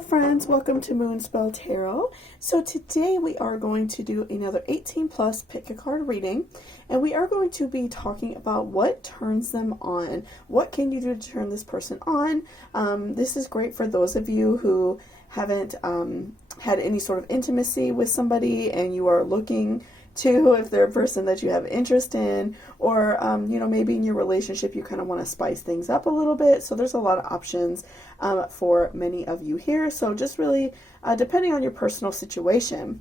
Hello friends, welcome to Moonspell Tarot. So today we are going to do another 18 plus pick a card reading, and we are going to be talking about what turns them on. What can you do to turn this person on? This is great for those of you who haven't had any sort of intimacy with somebody and you are looking to, if they're a person that you have interest in, or maybe in your relationship you kind of want to spice things up a little bit. So there's a lot of options for many of you here, so just really depending on your personal situation.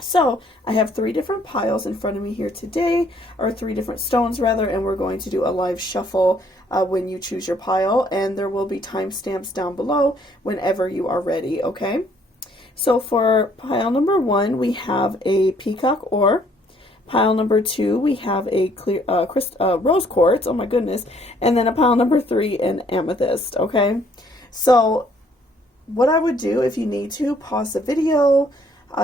So I have 3 different piles in front of me here today, or 3 different stones rather, and we're going to do a live shuffle when you choose your pile, and there will be timestamps down below whenever you are ready. Okay, so for pile number 1 we have a peacock ore. Pile number 2 we have a clear rose quartz, oh my goodness, and then a pile number 3 an amethyst. Okay, so what I would do, if you need to, pause the video,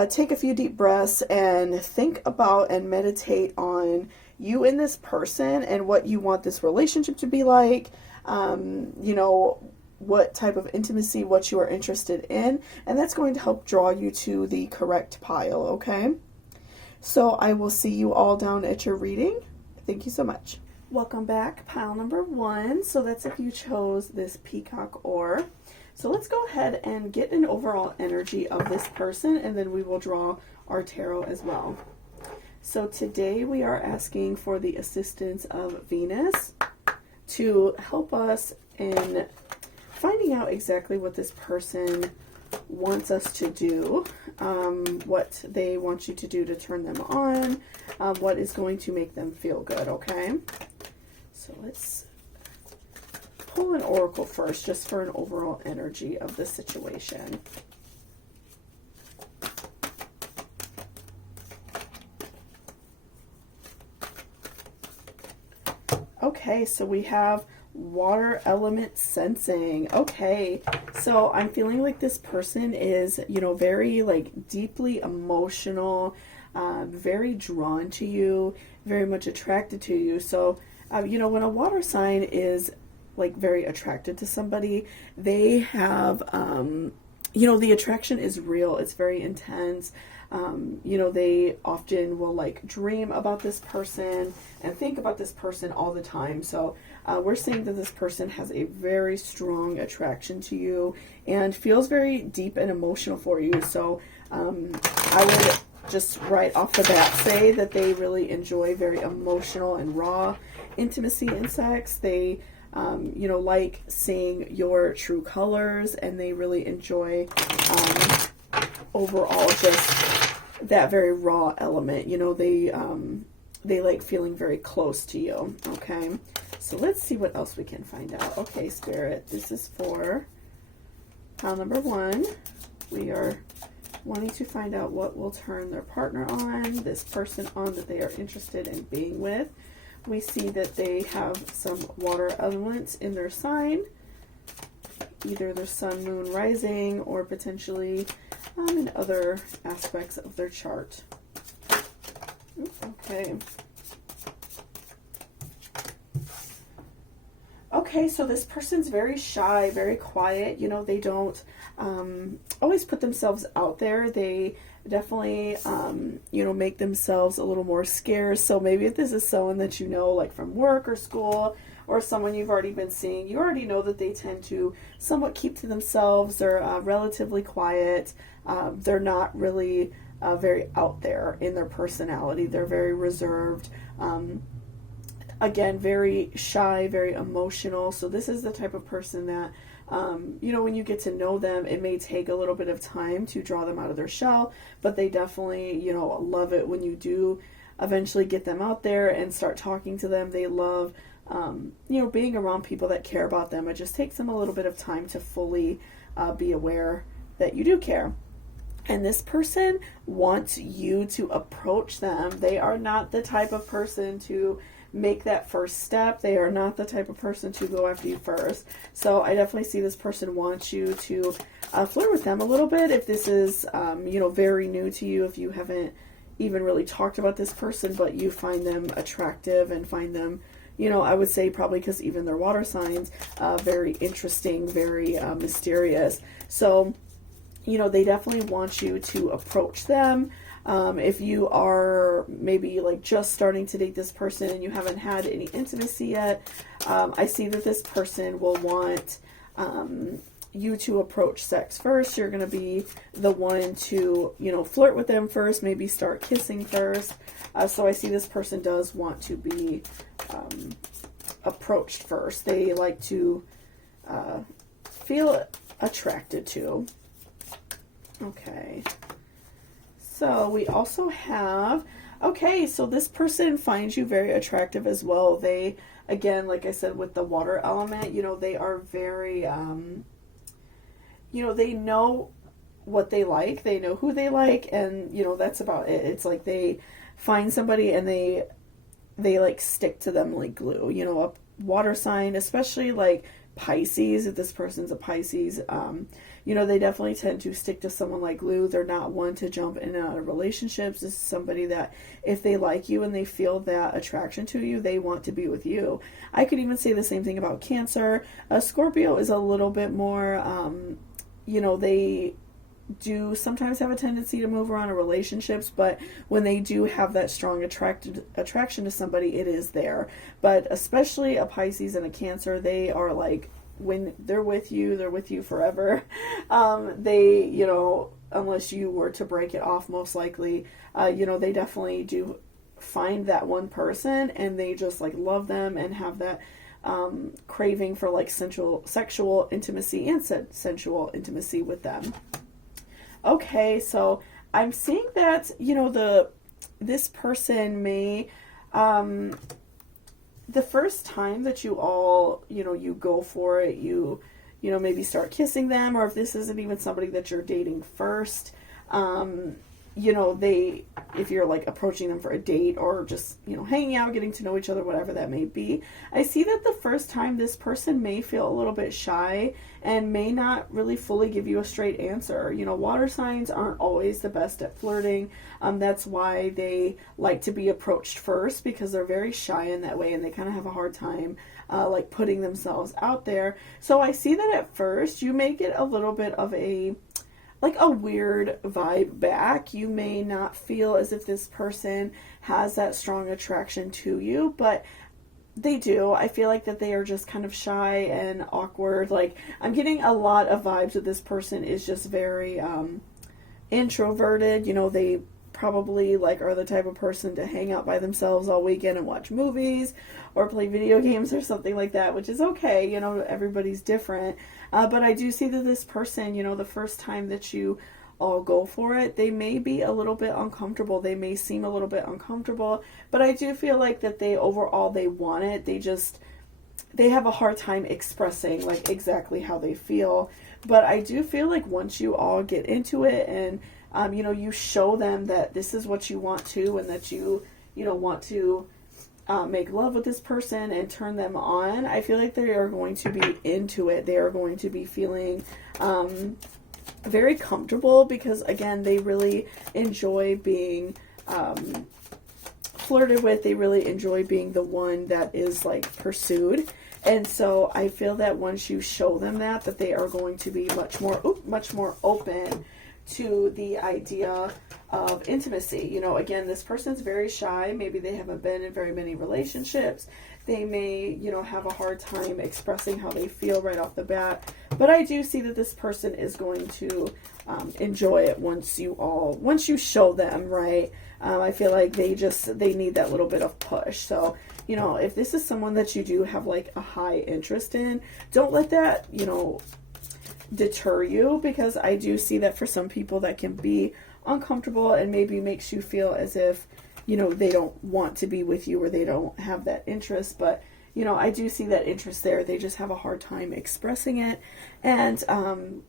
take a few deep breaths and think about and meditate on you and this person and what you want this relationship to be like, what type of intimacy, what you are interested in, and that's going to help draw you to the correct pile. Okay, so I will see you all down at your reading. Thank you so much. Welcome back. Pile number 1, so that's if you chose this peacock ore. So let's go ahead and get an overall energy of this person, and then we will draw our tarot as well. So today we are asking for the assistance of Venus to help us in finding out exactly what this person wants us to do, what they want you to do to turn them on, what is going to make them feel good. Okay, so let's pull an oracle first, just for an overall energy of the situation. Okay, so we have water element sensing. Okay, so I'm feeling like this person is, very like deeply emotional, very drawn to you, very much attracted to you. So, when a water sign is like very attracted to somebody, they have, the attraction is real. It's very intense. They often will like dream about this person and think about this person all the time. So we're seeing that this person has a very strong attraction to you and feels very deep and emotional for you. So I would just right off the bat say that they really enjoy very emotional and raw intimacy in sex. They like seeing your true colors, and they really enjoy overall just that very raw element. They like feeling very close to you. Okay, so let's see what else we can find out. Okay, Spirit, this is for pile number 1. We are wanting to find out what will turn their partner on, this person on that they are interested in being with. We see that they have some water elements in their sign, either their sun, moon, rising, or potentially in other aspects of their chart. Okay. Okay, so this person's very shy, very quiet. They don't always put themselves out there. They definitely, make themselves a little more scarce. So maybe if this is someone that like from work or school, or someone you've already been seeing, you already know that they tend to somewhat keep to themselves. They're relatively quiet. They're not really very out there in their personality. They're very reserved. Again, very shy, very emotional. So this is the type of person that, when you get to know them, it may take a little bit of time to draw them out of their shell, but they definitely, love it when you do eventually get them out there and start talking to them. They love, being around people that care about them. It just takes them a little bit of time to fully be aware that you do care. And this person wants you to approach them. They are not the type of person to make that first step. They are not the type of person to go after you first. So I definitely see this person wants you to flirt with them a little bit. If this is, very new to you, if you haven't even really talked about this person, but you find them attractive and find them, I would say probably because even their water signs, very interesting, very mysterious. So you know, they definitely want you to approach them. If you are maybe like just starting to date this person and you haven't had any intimacy yet, I see that this person will want you to approach sex first. You're going to be the one to, you know, flirt with them first, maybe start kissing first. So I see this person does want to be approached first. They like to feel attracted to. Okay. So we also have, okay, so this person finds you very attractive as well. They, again, like I said, with the water element, you know, they are very, you know, they know what they like, they know who they like, and, you know, that's about it. It's like they find somebody and they like stick to them like glue. You know, a water sign, especially like Pisces, if this person's a Pisces, you know, they definitely tend to stick to someone like glue. They're not one to jump in and out of relationships. This is somebody that if they like you and they feel that attraction to you, they want to be with you. I could even say the same thing about Cancer. Scorpio is a little bit more, you know, they do sometimes have a tendency to move around in relationships, but when they do have that strong attraction to somebody, it is there. But especially a Pisces and a Cancer, they are like, when they're with you forever. They, you know, unless you were to break it off, most likely, you know, they definitely do find that one person and they just like love them and have that craving for like sexual intimacy and sensual intimacy with them. Okay, so I'm seeing that, you know, this person may, the first time that you all, you know, you go for it, you know, maybe start kissing them, or if this isn't even somebody that you're dating first, you know, if you're like approaching them for a date or just, you know, hanging out, getting to know each other, whatever that may be, I see that the first time this person may feel a little bit shy and may not really fully give you a straight answer. You know, water signs aren't always the best at flirting. That's why they like to be approached first, because they're very shy in that way and they kind of have a hard time like putting themselves out there. So I see that at first you may get a little bit of a weird vibe back. You may not feel as if this person has that strong attraction to you, but they do. I feel like that they are just kind of shy and awkward. Like, I'm getting a lot of vibes that this person is just very introverted. You know, they probably like are the type of person to hang out by themselves all weekend and watch movies or play video games or something like that, which is okay. You know, everybody's different. But I do see that this person, you know, the first time that you all go for it, they may be a little bit uncomfortable. They may seem a little bit uncomfortable, but I do feel like that they overall, they want it. They have a hard time expressing like exactly how they feel. But I do feel like once you all get into it and you know, you show them that this is what you want to, and that you know, want to make love with this person and turn them on, I feel like they are going to be into it. They are going to be feeling very comfortable, because again, they really enjoy being flirted with. They really enjoy being the one that is like pursued. And so I feel that once you show them that they are going to be much more open to the idea of intimacy. You know, again, this person's very shy. Maybe they haven't been in very many relationships. They may, you know, have a hard time expressing how they feel right off the bat. But I do see that this person is going to enjoy it once you show them, right? I feel like they need that little bit of push. So, you know, if this is someone that you do have like a high interest in, don't let that, you know, deter you, because I do see that for some people that can be uncomfortable and maybe makes you feel as if, you know, they don't want to be with you or they don't have that interest. But, you know, I do see that interest there. They just have a hard time expressing it. And,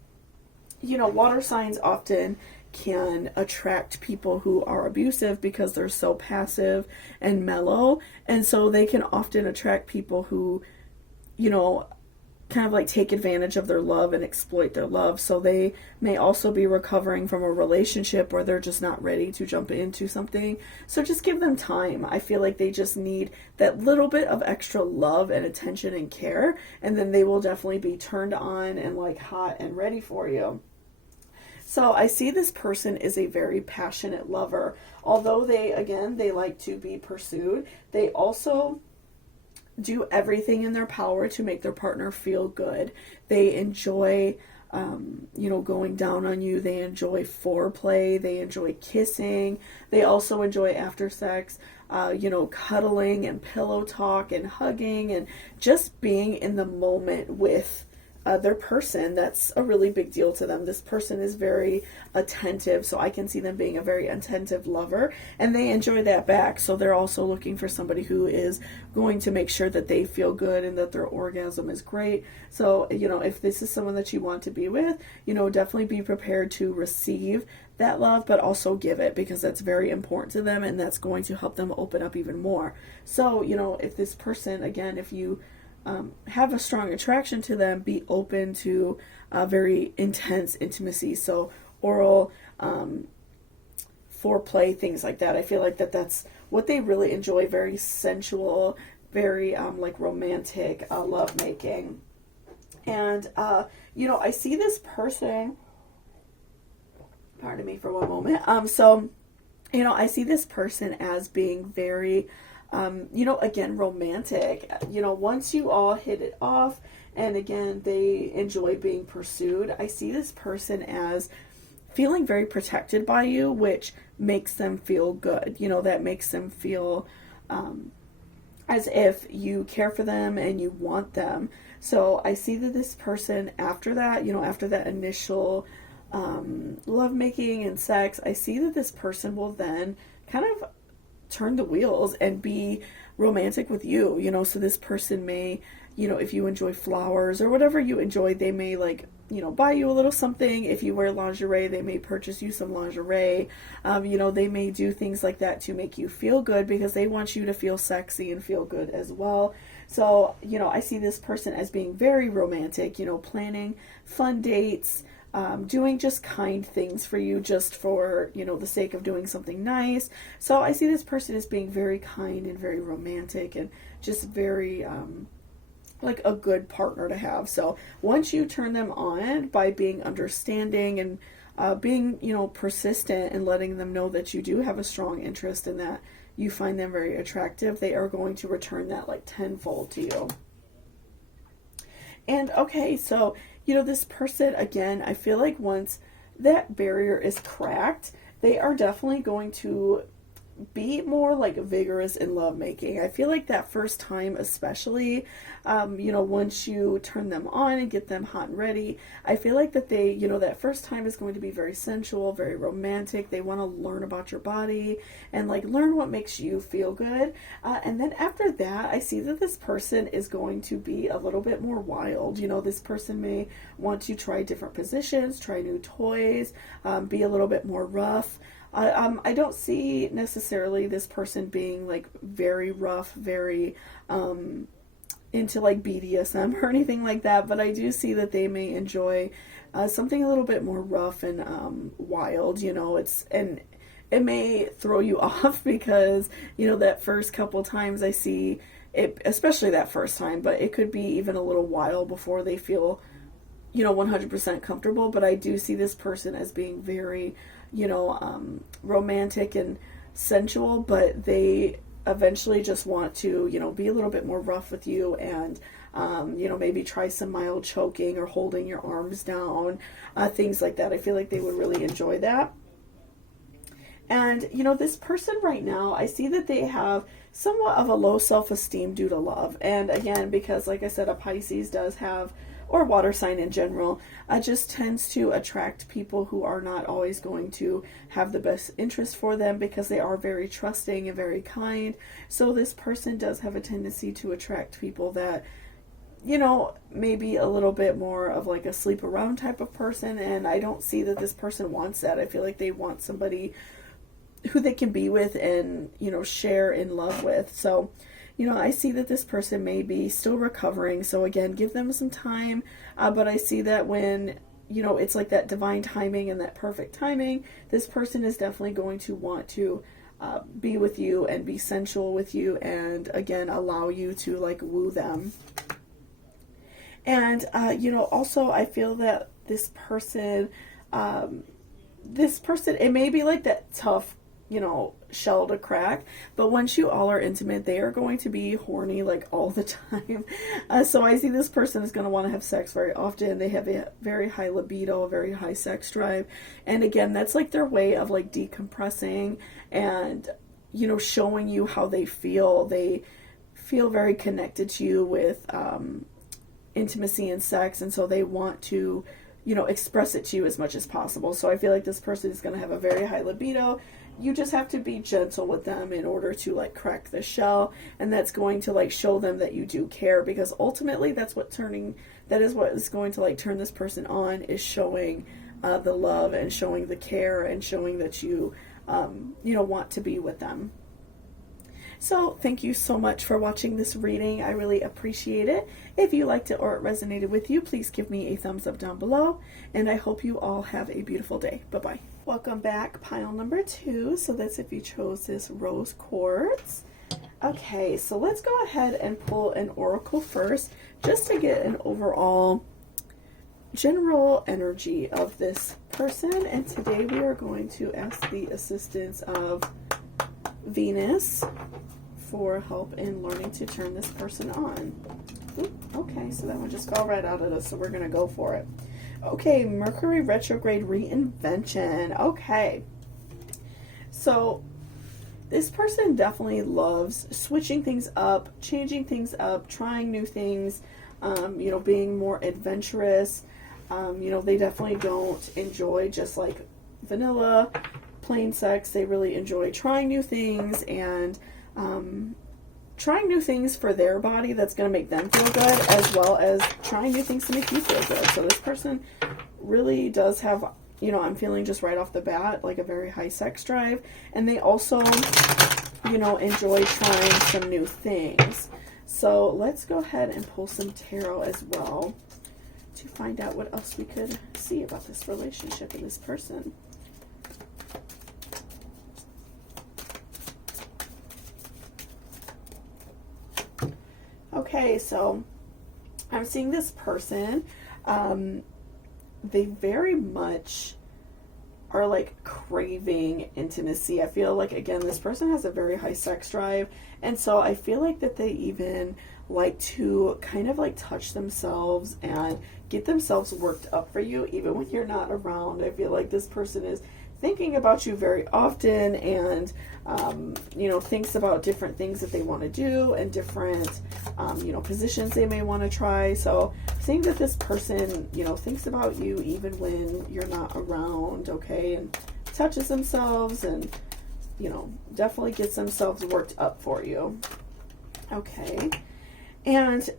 you know, water signs often can attract people who are abusive because they're so passive and mellow. And so they can often attract people who, you know, kind of like take advantage of their love and exploit their love. So they may also be recovering from a relationship where they're just not ready to jump into something. So just give them time. I feel like they just need that little bit of extra love and attention and care, and then they will definitely be turned on and like hot and ready for you. So I see this person is a very passionate lover. Although they like to be pursued, they also do everything in their power to make their partner feel good. They enjoy, going down on you. They enjoy foreplay. They enjoy kissing. They also enjoy after sex, cuddling and pillow talk and hugging and just being in the moment with their person. That's a really big deal to them. This person is very attentive, so I can see them being a very attentive lover, and they enjoy that back. So they're also looking for somebody who is going to make sure that they feel good and that their orgasm is great. So, if this is someone that you want to be with, definitely be prepared to receive that love, but also give it, because that's very important to them, and that's going to help them open up even more. So, if this person, again, if you have a strong attraction to them, be open to very intense intimacy. So oral, foreplay, things like that. I feel like that's what they really enjoy. Very sensual, very romantic love making. And I see this person. Pardon me for one moment. I see this person as being very again, romantic. Once you all hit it off, and again, they enjoy being pursued, I see this person as feeling very protected by you, which makes them feel good. That makes them feel as if you care for them and you want them. So I see that this person, after that, after that initial lovemaking and sex, I see that this person will then kind of turn the wheels and be romantic with you. So this person may, if you enjoy flowers or whatever you enjoy, they may buy you a little something. If you wear lingerie, they may purchase you some lingerie. They may do things like that to make you feel good, because they want you to feel sexy and feel good as well. So, I see this person as being very romantic, planning fun dates, doing just kind things for you, just for, the sake of doing something nice. So I see this person as being very kind and very romantic and just very, like a good partner to have. So once you turn them on by being understanding and being, persistent and letting them know that you do have a strong interest in that, you find them very attractive, they are going to return that tenfold to you. And okay, so this person, again, I feel like once that barrier is cracked, they are definitely going to be more vigorous in lovemaking. I feel like that first time, especially, once you turn them on and get them hot and ready, I feel like that they, that first time is going to be very sensual, very romantic. They want to learn about your body and learn what makes you feel good. And then after that, I see that this person is going to be a little bit more wild. This person may want to try different positions, try new toys, be a little bit more rough. I don't see necessarily this person being very rough, very into BDSM or anything like that, but I do see that they may enjoy something a little bit more rough and wild. And it may throw you off, because that first couple times I see it, especially that first time, but it could be even a little while before they feel 100% comfortable. But I do see this person as being very romantic and sensual, but they eventually just want to, be a little bit more rough with you and, maybe try some mild choking or holding your arms down, things like that. I feel like they would really enjoy that. And, this person right now, I see that they have somewhat of a low self-esteem due to love. And again, because like I said, a Pisces does have, or water sign in general, just tends to attract people who are not always going to have the best interest for them, because they are very trusting and very kind. So this person does have a tendency to attract people that, maybe a little bit more of a sleep around type of person. And I don't see that this person wants that. I feel like they want somebody who they can be with and, share in love with. So, I see that this person may be still recovering. So again, give them some time. But I see that when, it's that divine timing and that perfect timing, this person is definitely going to want to be with you and be sensual with you, and again, allow you to woo them. And, also I feel that this person, this person, it may be like that tough, shell to crack, but once you all are intimate, they are going to be horny like all the time. So I see this person is going to want to have sex very often. They have a very high libido, a very high sex drive, and again, that's like their way of like decompressing and showing you how they feel. They feel very connected to you with intimacy and sex, and so they want to express it to you as much as possible. So I feel like this person is going to have a very high libido. You just have to be gentle with them in order to like crack the shell, and that's going to like show them that you do care, because ultimately that is what is going to like turn this person on, is showing the love and showing the care and showing that you want to be with them. So thank you so much for watching this reading. I really appreciate it. If you liked it or it resonated with you, please give me a thumbs up down below, and I hope you all have a beautiful day. Bye-bye. Welcome back, pile number 2. So that's if you chose this rose quartz. Okay, so let's go ahead and pull an oracle first, just to get an overall general energy of this person. And today we are going to ask the assistance of Venus for help in learning to turn this person on. Ooh, okay, so that one just fell right out of us, so we're going to go for it. Okay, Mercury retrograde reinvention. Okay, so this person definitely loves switching things up, changing things up, trying new things, being more adventurous. They definitely don't enjoy just like vanilla, plain sex. They really enjoy trying new things and trying new things for their body that's going to make them feel good, as well as trying new things to make you feel good. So this person really does have, I'm feeling just right off the bat, like a very high sex drive. And they also, enjoy trying some new things. So let's go ahead and pull some tarot as well to find out what else we could see about this relationship and this person. Okay, so I'm seeing this person, they very much are like craving intimacy. I feel like, again, this person has a very high sex drive, and so I feel like that they even like to kind of like touch themselves and get themselves worked up for you even when you're not around. I feel like this person is thinking about you very often, and thinks about different things that they want to do and different positions they may want to try. So seeing that this person thinks about you even when you're not around, okay, and touches themselves and definitely gets themselves worked up for you. Okay. And,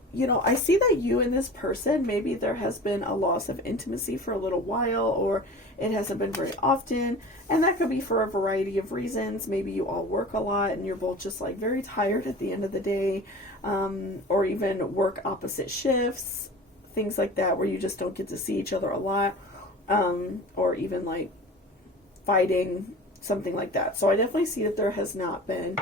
I see that you and this person, maybe there has been a loss of intimacy for a little while, or it hasn't been very often. And that could be for a variety of reasons. Maybe you all work a lot and you're both just like very tired at the end of the day, or even work opposite shifts, things like that, where you just don't get to see each other a lot, or even like fighting, something like that. So I definitely see that there has not been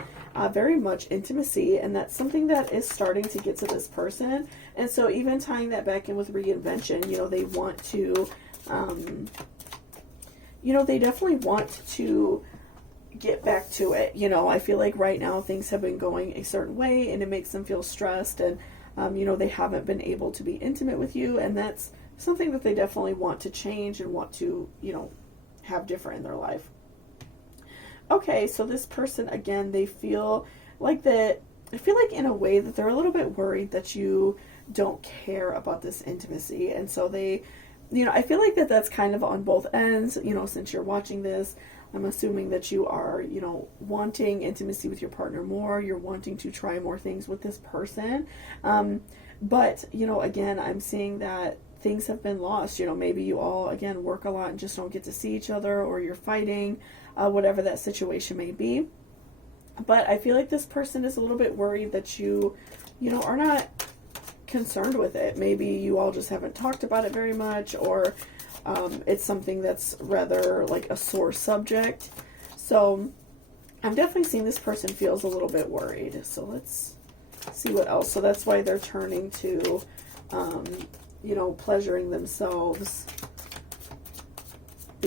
very much intimacy, and that's something that is starting to get to this person. And so even tying that back in with reinvention, they want to, they definitely want to get back to it. I feel like right now things have been going a certain way and it makes them feel stressed, and, they haven't been able to be intimate with you, and that's something that they definitely want to change and want to, have different in their life. Okay, so this person, again, they feel like that, I feel like in a way that they're a little bit worried that you don't care about this intimacy. And so they, I feel like that's kind of on both ends. Since you're watching this, I'm assuming that you are, wanting intimacy with your partner more. You're wanting to try more things with this person. But, again, I'm seeing that things have been lost. Maybe you all, again, work a lot and just don't get to see each other, or you're fighting, whatever that situation may be. But I feel like this person is a little bit worried that you are not concerned with it. Maybe you all just haven't talked about it very much, or it's something that's rather like a sore subject. So I'm definitely seeing this person feels a little bit worried. So let's see what else. So that's why they're turning to, pleasuring themselves,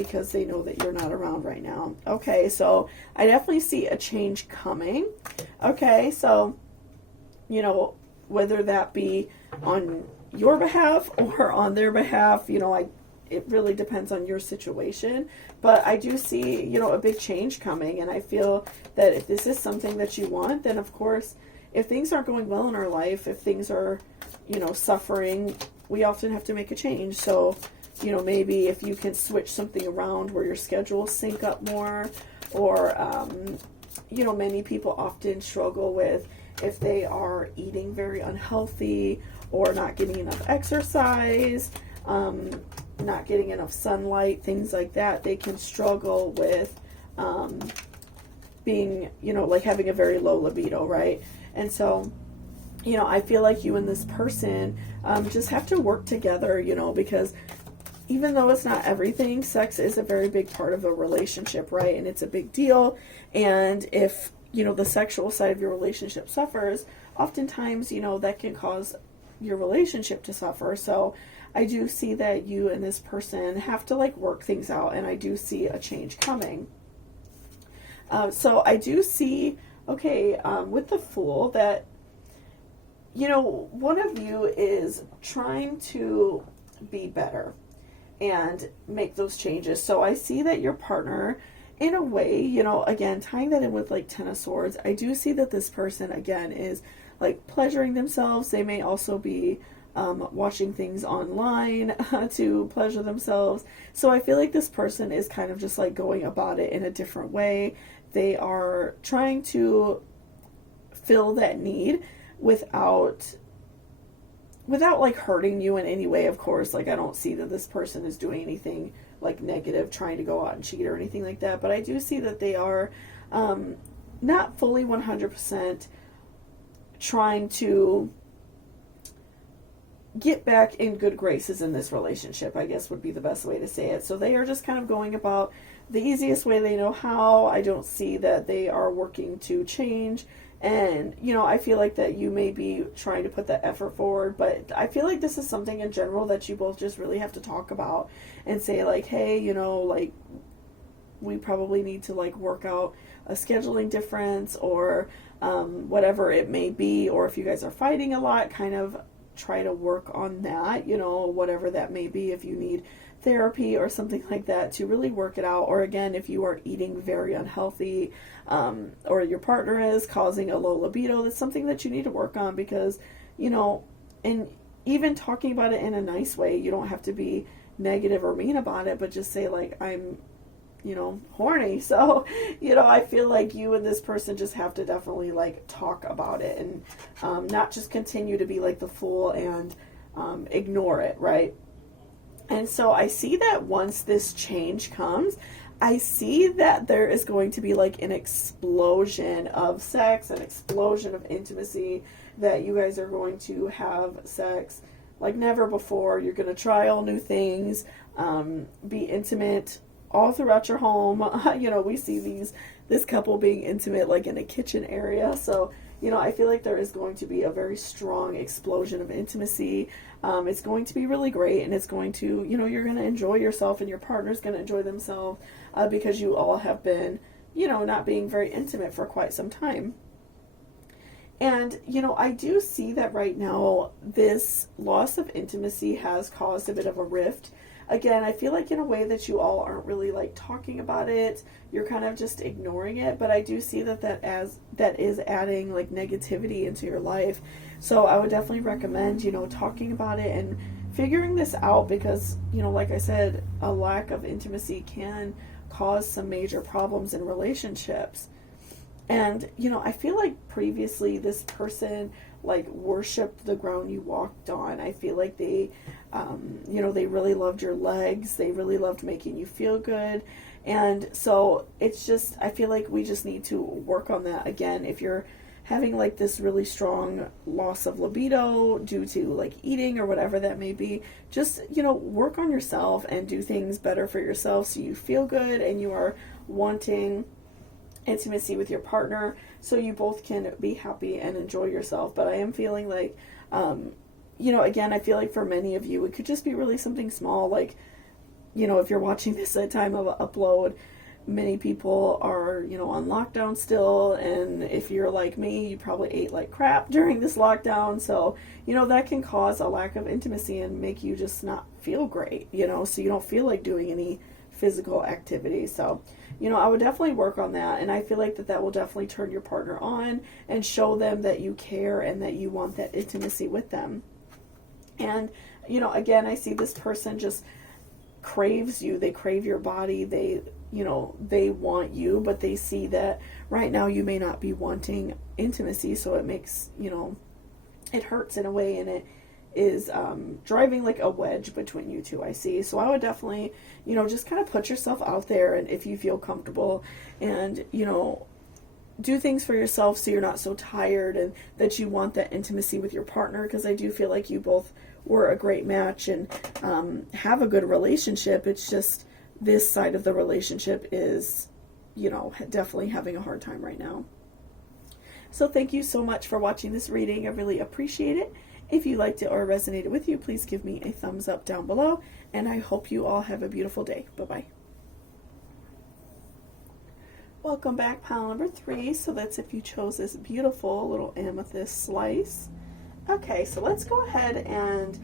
because they know that you're not around right now. Okay, so I definitely see a change coming. Okay, so, you know, whether that be on your behalf or on their behalf, you know, it really depends on your situation. But I do see, you know, a big change coming, and I feel that if this is something that you want, then of course, if things aren't going well in our life, if things are, you know, suffering, we often have to make a change. So, you know, maybe if you can switch something around where your schedules sync up more, or, you know, many people often struggle with if they are eating very unhealthy or not getting enough exercise, not getting enough sunlight, things like that. They can struggle with being, you know, like having a very low libido, right? And so, you know, I feel like you and this person just have to work together, you know, because even though it's not everything, sex is a very big part of a relationship, right? And it's a big deal. And if, you know, the sexual side of your relationship suffers, oftentimes, you know, that can cause your relationship to suffer. So I do see that you and this person have to like work things out, and I do see a change coming. So I do see, okay, with the Fool, that, you know, one of you is trying to be better and make those changes. So I see that your partner, in a way, you know, again, tying that in with like Ten of Swords, I do see that this person, again, is like pleasuring themselves. They may also be watching things online to pleasure themselves. So I feel like this person is kind of just like going about it in a different way. They are trying to fill that need without like hurting you in any way, of course. Like, I don't see that this person is doing anything like negative, trying to go out and cheat or anything like that, but I do see that they are not fully 100% trying to get back in good graces in this relationship, I guess would be the best way to say it. So they are just kind of going about the easiest way they know how. I don't see that they are working to change. And, you know, I feel like that you may be trying to put that effort forward, but I feel like this is something in general that you both just really have to talk about and say, like, hey, you know, like, we probably need to, like, work out a scheduling difference, or whatever it may be. Or if you guys are fighting a lot, kind of try to work on that, you know, whatever that may be. If you need therapy or something like that, to really work it out. Or again, if you are eating very unhealthy, or your partner is causing a low libido, that's something that you need to work on, because, you know, and even talking about it in a nice way, you don't have to be negative or mean about it, but just say, like, I'm, you know, horny. So, you know, I feel like you and this person just have to definitely like talk about it, and not just continue to be like the Fool and ignore it, right? And so I see that once this change comes, I see that there is going to be like an explosion of sex, an explosion of intimacy, that you guys are going to have sex like never before. You're going to try all new things, be intimate all throughout your home. You know, we see this couple being intimate like in a kitchen area. So, you know, I feel like there is going to be a very strong explosion of intimacy. It's going to be really great, and it's going to, you know, you're going to enjoy yourself, and your partner's going to enjoy themselves, because you all have been, you know, not being very intimate for quite some time. And, you know, I do see that right now this loss of intimacy has caused a bit of a rift. Again, I feel like in a way that you all aren't really like talking about it. You're kind of just ignoring it. But I do see that is adding like negativity into your life. So I would definitely recommend, you know, talking about it and figuring this out, because, you know, like I said, a lack of intimacy can cause some major problems in relationships. And, you know, I feel like previously this person like worshipped the ground you walked on. I feel like they, you know, they really loved your legs. They really loved making you feel good. And so it's just, I feel like we just need to work on that again. If you're having like this really strong loss of libido due to like eating or whatever that may be, just, you know, work on yourself and do things better for yourself so you feel good and you are wanting intimacy with your partner, so you both can be happy and enjoy yourself. But I am feeling like, you know, again, I feel like for many of you, it could just be really something small, like if you're watching this at time of upload, many people are, on lockdown still, and if you're like me, you probably ate like crap during this lockdown, so, that can cause a lack of intimacy and make you just not feel great, so you don't feel like doing any physical activity. So, I would definitely work on that, and I feel like that will definitely turn your partner on and show them that you care and that you want that intimacy with them. And, again, I see this person just craves you. They crave your body. They want you, but they see that right now you may not be wanting intimacy, so it makes, it hurts in a way, and it is driving like a wedge between you two, I see. So I would definitely, just kind of put yourself out there, and if you feel comfortable, and, do things for yourself so you're not so tired, and that you want that intimacy with your partner, because I do feel like you both were a great match and have a good relationship. It's just this side of the relationship is, definitely having a hard time right now. So thank you so much for watching this reading. I really appreciate it. If you liked it or resonated with you, please give me a thumbs up down below, and I hope you all have a beautiful day. Bye-bye. Welcome back, pile number 3. So that's if you chose this beautiful little amethyst slice. Okay, so let's go ahead and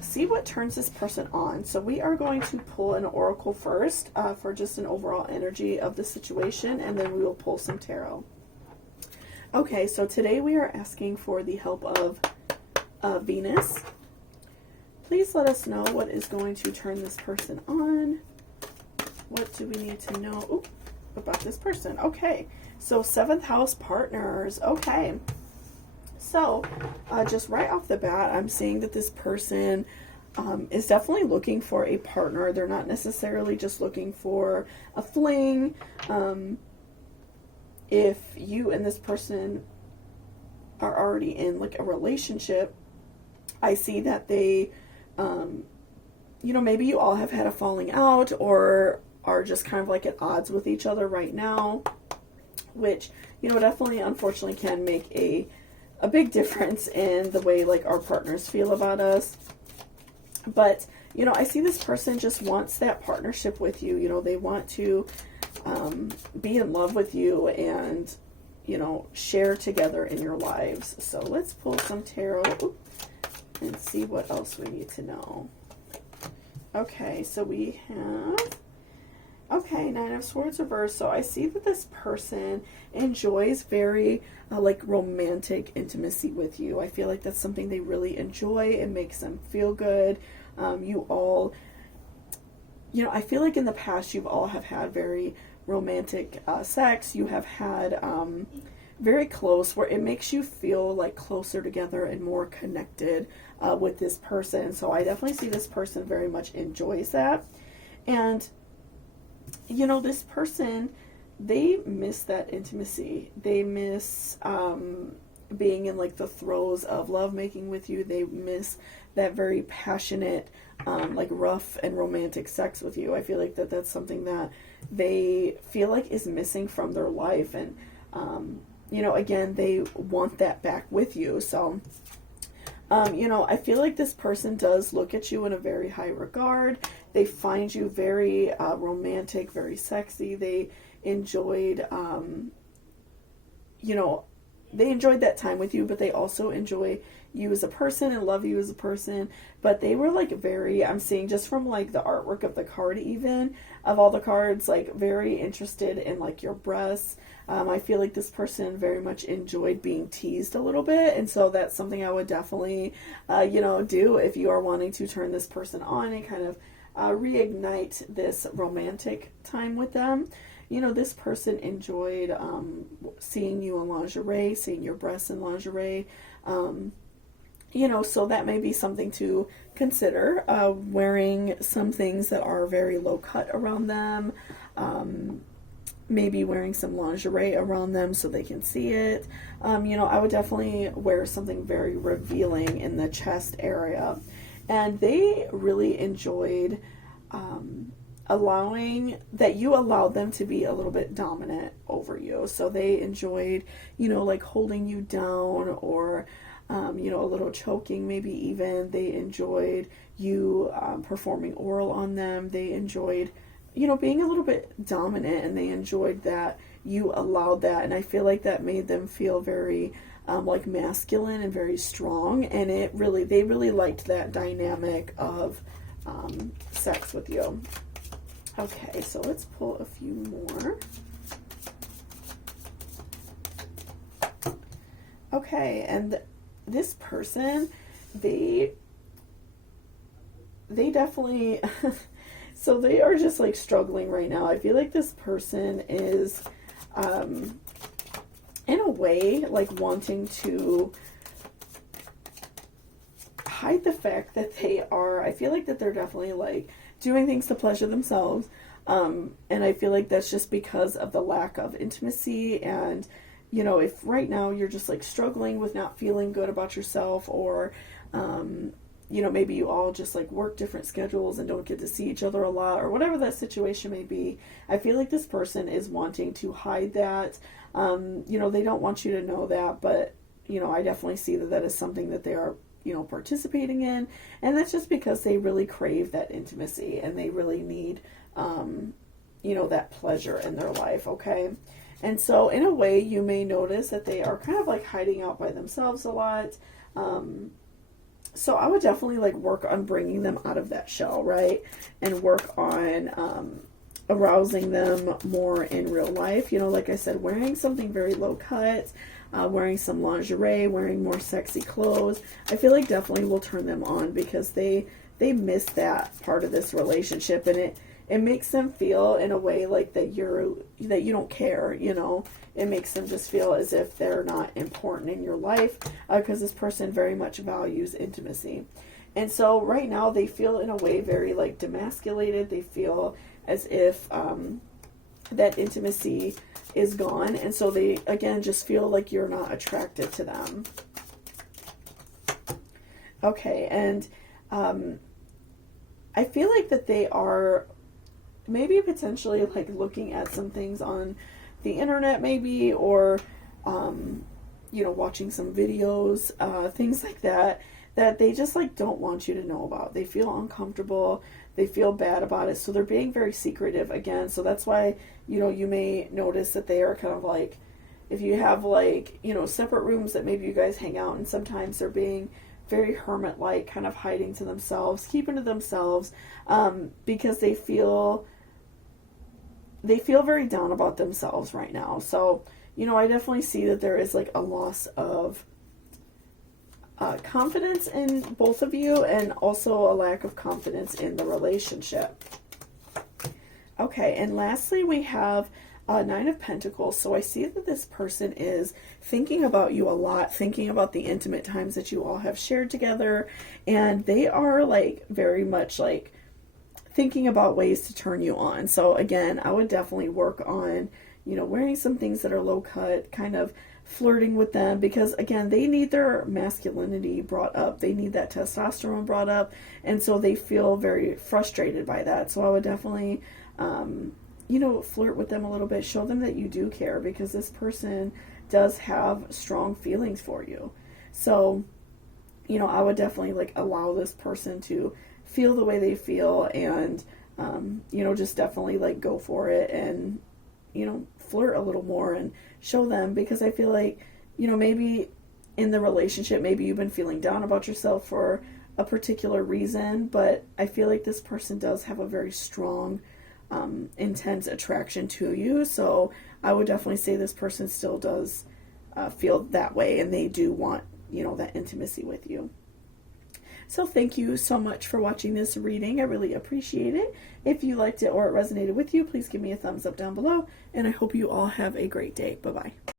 see what turns this person on. So we are going to pull an oracle first for just an overall energy of the situation, and then we will pull some tarot. Okay, so today we are asking for the help of Venus. Please let us know what is going to turn this person on. What do we need to know about this person? Okay, so 7th house partners. Okay. So, just right off the bat, I'm seeing that this person is definitely looking for a partner. They're not necessarily just looking for a fling. If you and this person are already in like a relationship, I see that they, maybe you all have had a falling out or are just kind of like at odds with each other right now, which, definitely unfortunately can make a big difference in the way like our partners feel about us. But, I see this person just wants that partnership with you. They want to be in love with you and, share together in your lives. So let's pull some tarot and see what else we need to know. Okay, so we have, okay, 9 of Swords reversed. So I see that this person enjoys very like romantic intimacy with you. I feel like that's something they really enjoy. It makes them feel good. You all, I feel like in the past you've all have had very romantic sex. You have had very close, where it makes you feel like closer together and more connected with this person. So I definitely see this person very much enjoys that. And this person, they miss that intimacy. They miss being in like the throes of lovemaking with you. They miss that very passionate, like rough and romantic sex with you. I feel like that's something that they feel like is missing from their life. And, again, they want that back with you. So, I feel like this person does look at you in a very high regard. They find you very romantic, very sexy. They enjoyed, they enjoyed that time with you, but they also enjoy you as a person and love you as a person. But they were like very, I'm seeing just from like the artwork of the card, even of all the cards, like very interested in like your breasts. I feel like this person very much enjoyed being teased a little bit, and so that's something I would definitely do if you are wanting to turn this person on and kind of reignite this romantic time with them. This person enjoyed seeing you in lingerie, seeing your breasts in lingerie. So that may be something to consider, wearing some things that are very low cut around them, maybe wearing some lingerie around them so they can see it. I would definitely wear something very revealing in the chest area. And they really enjoyed allowing that you allowed them to be a little bit dominant over you. So they enjoyed, like holding you down or you know, a little choking, maybe even. They enjoyed you performing oral on them. They enjoyed, you know, being a little bit dominant, and they enjoyed that you allowed that. And I feel like that made them feel very like masculine and very strong. And they really liked that dynamic of sex with you. Okay, so let's pull a few more. Okay, and this person, they definitely, so they are just like struggling right now. I feel like this person is, in a way, like wanting to hide the fact that they are, I feel like that they're definitely like doing things to pleasure themselves. And I feel like that's just because of the lack of intimacy. And, you know, if right now you're just like struggling with not feeling good about yourself, or, you know, maybe you all just like work different schedules and don't get to see each other a lot, or whatever that situation may be, I feel like this person is wanting to hide that. You know, they don't want you to know that, but, you know, I definitely see that that is something that they are, you know, participating in. And that's just because they really crave that intimacy, and they really need, you know, that pleasure in their life. Okay. And so in a way, you may notice that they are kind of like hiding out by themselves a lot. So I would definitely like work on bringing them out of that shell, right? And work on arousing them more in real life. You know, like I said, wearing something very low cut, wearing some lingerie, wearing more sexy clothes, I feel like definitely will turn them on, because they miss that part of this relationship, and it makes them feel in a way like that you don't care, you know. It makes them just feel as if they're not important in your life, because this person very much values intimacy. And so right now they feel in a way very like demasculated. They feel as if that intimacy is gone, and so they again just feel like you're not attracted to them. Okay, and I feel like that they are maybe potentially like looking at some things on the internet, maybe, or you know, watching some videos, things like that, that they just like don't want you to know about. They feel uncomfortable, they feel bad about it, so they're being very secretive again. So that's why, you know, you may notice that they are kind of like, if you have like, you know, separate rooms that maybe you guys hang out in, sometimes they're being very hermit-like, kind of hiding to themselves, keeping to themselves, because they feel very down about themselves right now. So, you know, I definitely see that there is like a loss of confidence in both of you, and also a lack of confidence in the relationship. Okay, and lastly we have Nine of Pentacles. So I see that this person is thinking about you a lot, thinking about the intimate times that you all have shared together, and they are like very much like thinking about ways to turn you on. So again, I would definitely work on, you know, wearing some things that are low cut, kind of flirting with them, because again, they need their masculinity brought up. They need that testosterone brought up, and so they feel very frustrated by that. So I would definitely, you know, flirt with them a little bit, show them that you do care, because this person does have strong feelings for you. So, you know, I would definitely like allow this person to feel the way they feel, and you know, just definitely like go for it, and, you know, flirt a little more and show them, because I feel like, you know, maybe in the relationship, maybe you've been feeling down about yourself for a particular reason, but I feel like this person does have a very strong, intense attraction to you. So I would definitely say this person still does feel that way, and they do want, you know, that intimacy with you. So thank you so much for watching this reading. I really appreciate it. If you liked it or it resonated with you, please give me a thumbs up down below, and I hope you all have a great day. Bye-bye.